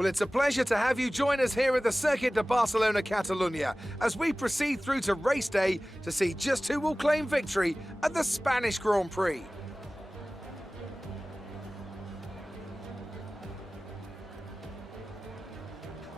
Well, it's a pleasure to have you join us here at the Circuit de Barcelona-Catalunya as we proceed through to race day to see just who will claim victory at the Spanish Grand Prix.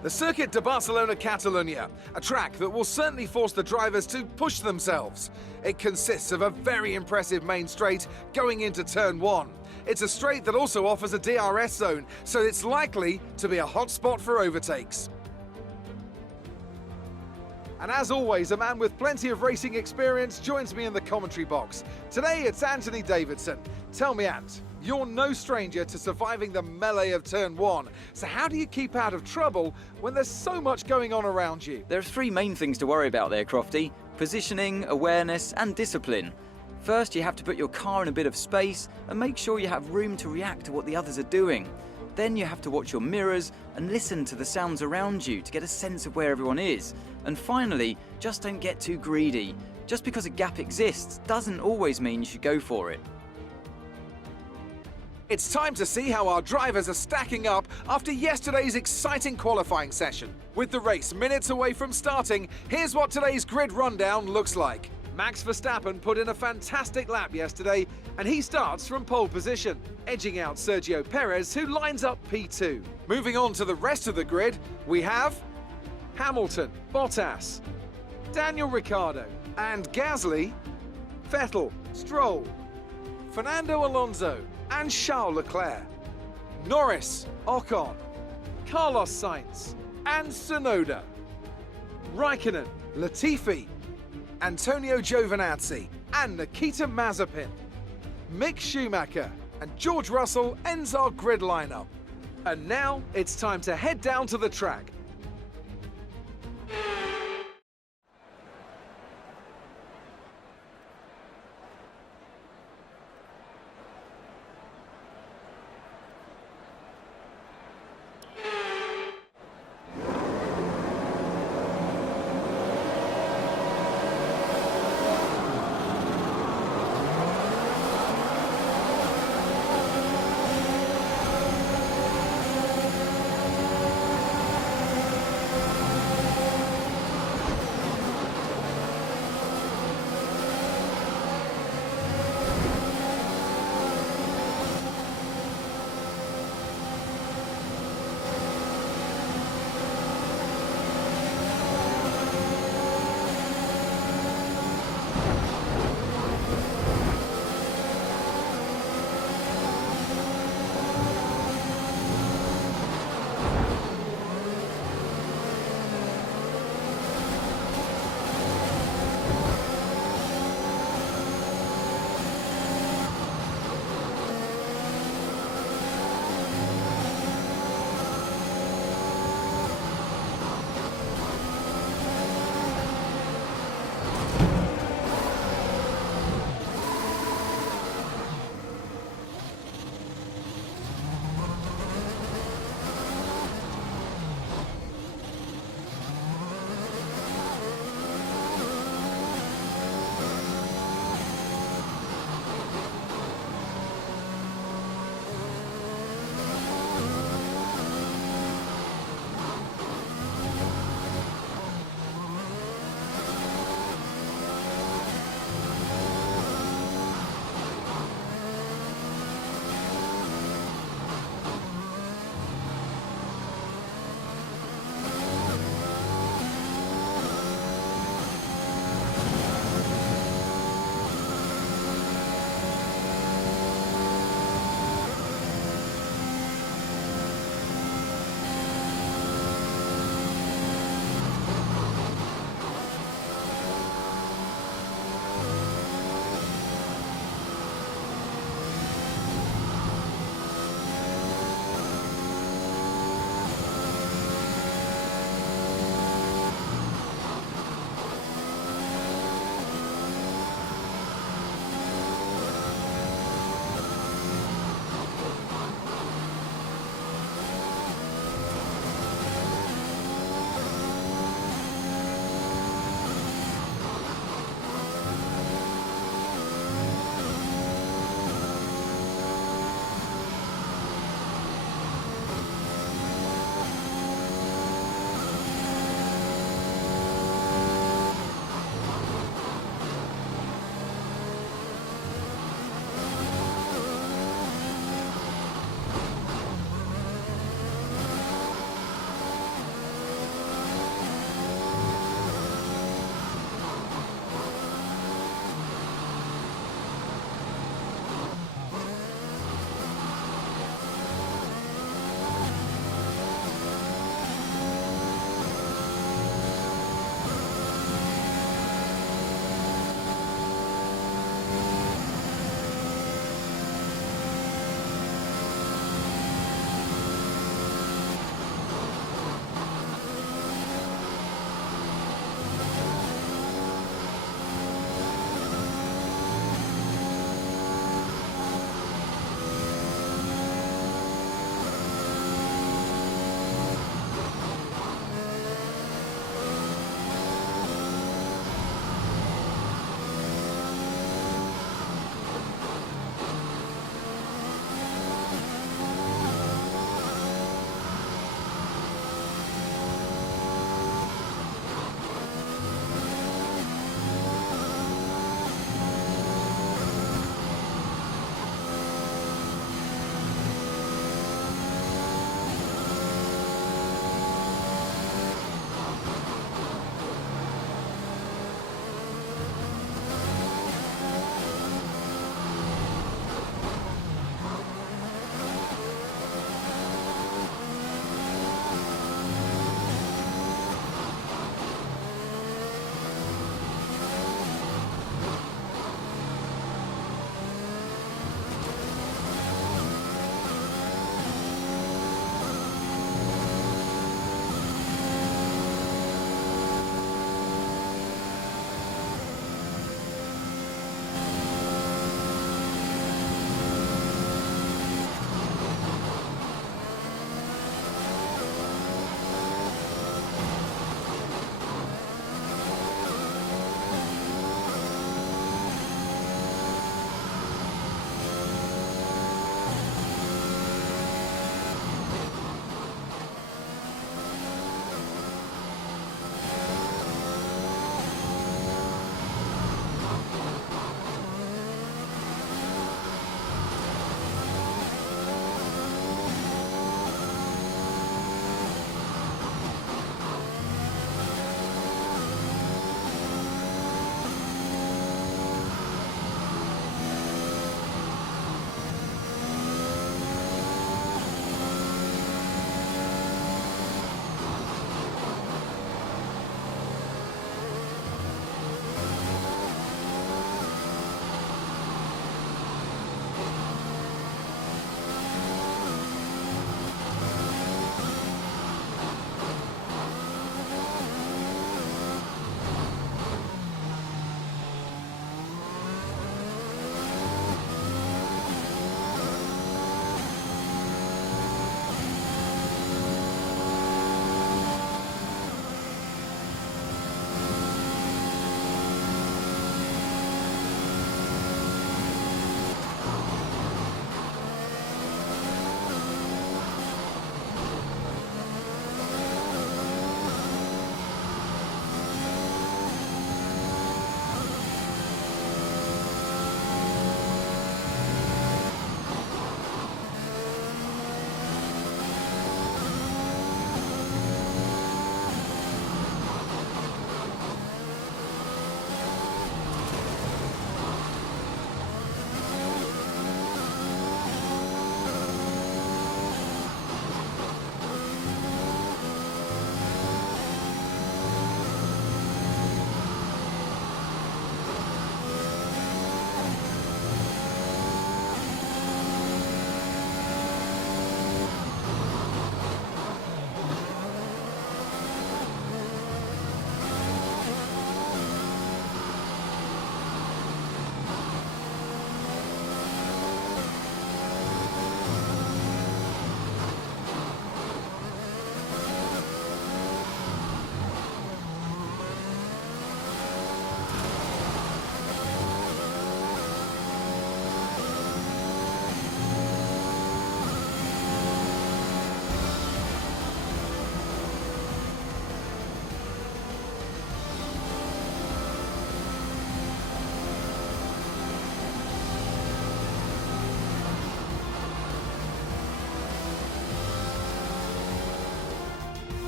The Circuit de Barcelona-Catalunya, a track that will certainly force the drivers to push themselves. It consists of a very impressive main straight going into turn 1. It's a straight that also offers a DRS zone, so it's likely to be a hot spot for overtakes. And as always, a man with plenty of racing experience joins me in the commentary box. Today it's Anthony Davidson. Tell me, Ant, you're no stranger to surviving the melee of turn 1. So how do you keep out of trouble when there's so much going on around you? There are three main things to worry about there, Crofty: positioning, awareness and discipline. First, you have to put your car in a bit of space and make sure you have room to react to what the others are doing. Then you have to watch your mirrors and listen to the sounds around you to get a sense of where everyone is. And finally, just don't get too greedy. Just because a gap exists doesn't always mean you should go for it. It's time to see how our drivers are stacking up after yesterday's exciting qualifying session. With the race minutes away from starting, here's what today's grid rundown looks like. Max Verstappen put in a fantastic lap yesterday, and he starts from pole position, edging out Sergio Perez, who lines up P2. Moving on to the rest of the grid, we have Hamilton, Bottas, Daniel Ricciardo, and Gasly, Vettel, Stroll, Fernando Alonso, and Charles Leclerc, Norris, Ocon, Carlos Sainz, and Tsunoda, Raikkonen, Latifi, Antonio Giovinazzi, and Nikita Mazepin. Mick Schumacher and George Russell ends our grid lineup. And now it's time to head down to the track.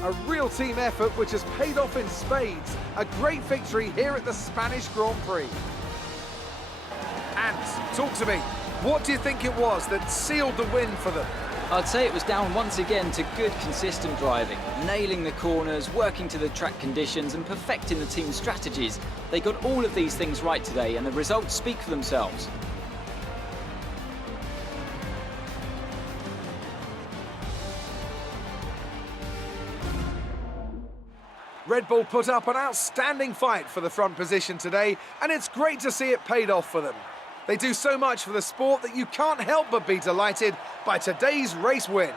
A real team effort which has paid off in spades. A great victory here at the Spanish Grand Prix. And talk to me. What do you think it was that sealed the win for them? I'd say it was down once again to good, consistent driving, nailing the corners, working to the track conditions and perfecting the team's strategies. They got all of these things right today and the results speak for themselves. Red Bull put up an outstanding fight for the front position today, and it's great to see it paid off for them. They do so much for the sport that you can't help but be delighted by today's race win.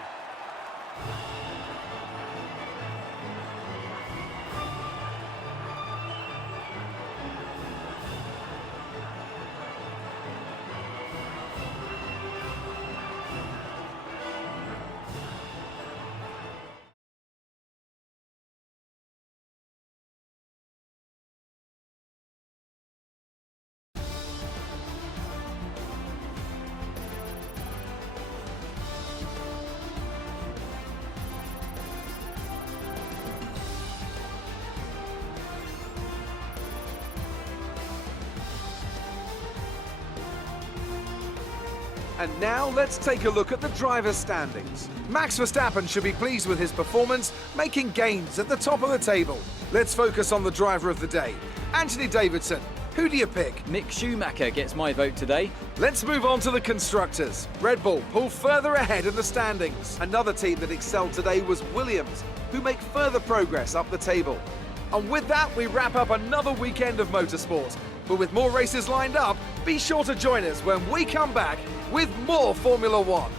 And now let's take a look at the drivers' standings. Max Verstappen should be pleased with his performance, making gains at the top of the table. Let's focus on the driver of the day, Anthony Davidson. Who do you pick? Mick Schumacher gets my vote today. Let's move on to the constructors. Red Bull pull further ahead in the standings. Another team that excelled today was Williams, who make further progress up the table. And with that, we wrap up another weekend of motorsport. But with more races lined up, be sure to join us when we come back with more Formula One.